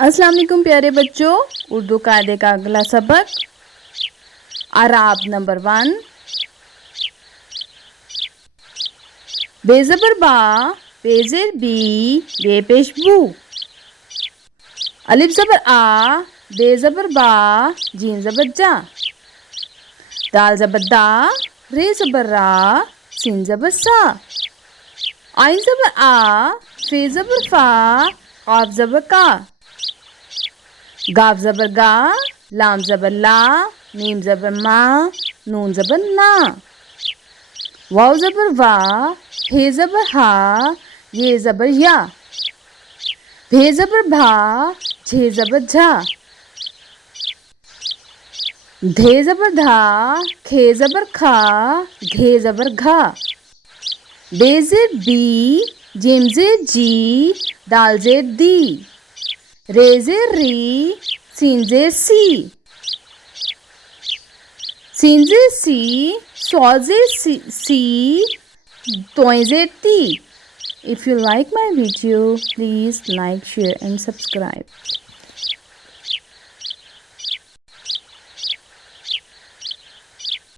अस्सलाम वालेकुम प्यारे बच्चों। उर्दू कायदे का अगला सबक आराब नंबर 1। बेज़बर बा, पेज़ेर बी, बेपेश बू। अलिफ ज़बर आ, बे ज़बर बा, जीम ज़बर जा। दाल ज़बर दा, रे ज़बर रा, सीन ज़बर सा। आइन ज़बर आ, फे ज़बर फा, काफ ज़बर का। गाफ ज़बर गा, लाम ज़बर ला, मीम ज़बर मा, नून ज़बर ना। वाव ज़बर वा, हे ज़बर हा, ये ज़बर या। भे ज़बर भा, झे ज़बर झा। धे ज़बर धा, खे ज़बर खा, घे ज़बर घा। बेज़ेर बी, जिमज़ेर जी, दालज़ेर दी। रेज़ेर री, सीनज़ेर सी। सीनज़ेर सी, सॉज़ेर सी, तोइज़ेर ती। If you like my video, please like, share and subscribe.